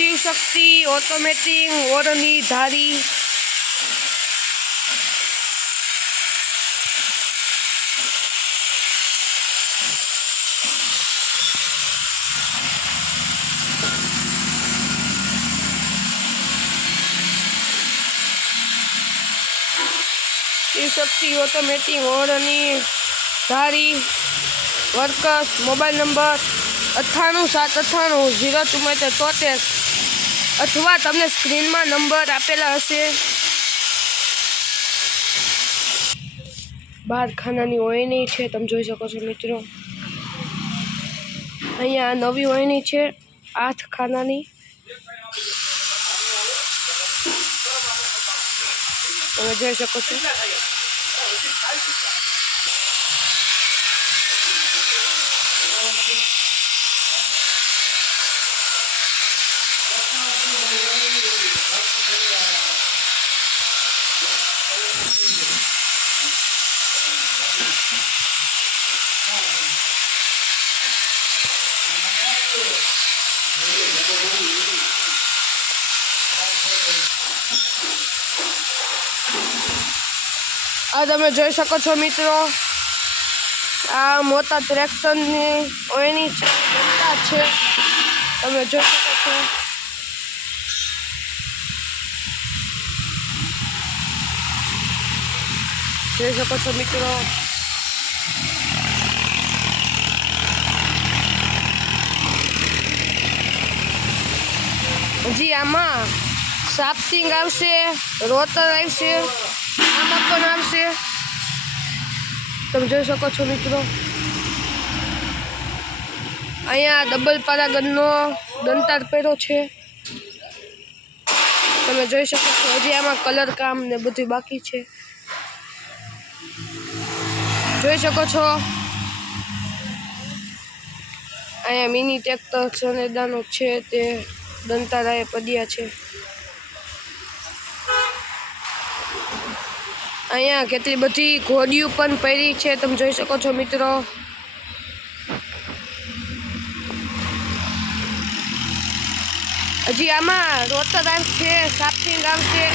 Shiv Shakti automatic ओरनी धारी Shiv Shakti automatic ओरनी धारी workers mobile number 98 798 074 अथवा तमने स्क्रीन में नंबर आपेला हशे। बार खानानी ओयनी छे तमे जोई शको छो मित्रों। अहींया नवी ओयनी छे 8 खानानी तमे जोई शको छो। आ तमे जोई शको छो मित्रों आ मोटा ट्रेक्टर ने ओयनी छे तमे जोई शको छो। જોઈ શકો છો મિત્રો। હજી આમાં સાફ્ટિંગ આવશે, રોટર આવશે, આમાં પણ આવશે તમે જોઈ શકો છો મિત્રો। અહીંયા ડબલ પરાગનનો દંતાર પહેર્યો છે તમે જોઈ શકો છો। હજી આમાં કલર કામ ને બધું બાકી છે જોઈ શકો છો। અહીંયા મિની ટ્રેક્ટર સનેદાનો છે તે દંતારાએ પડ્યા છે। અહીંયા કેટલી બધી ઘોડીઓ પણ પડી છે તમે જોઈ શકો છો મિત્રો। હજી આમાં રોટર આવશે, સાફ્ટિંગ આવશે।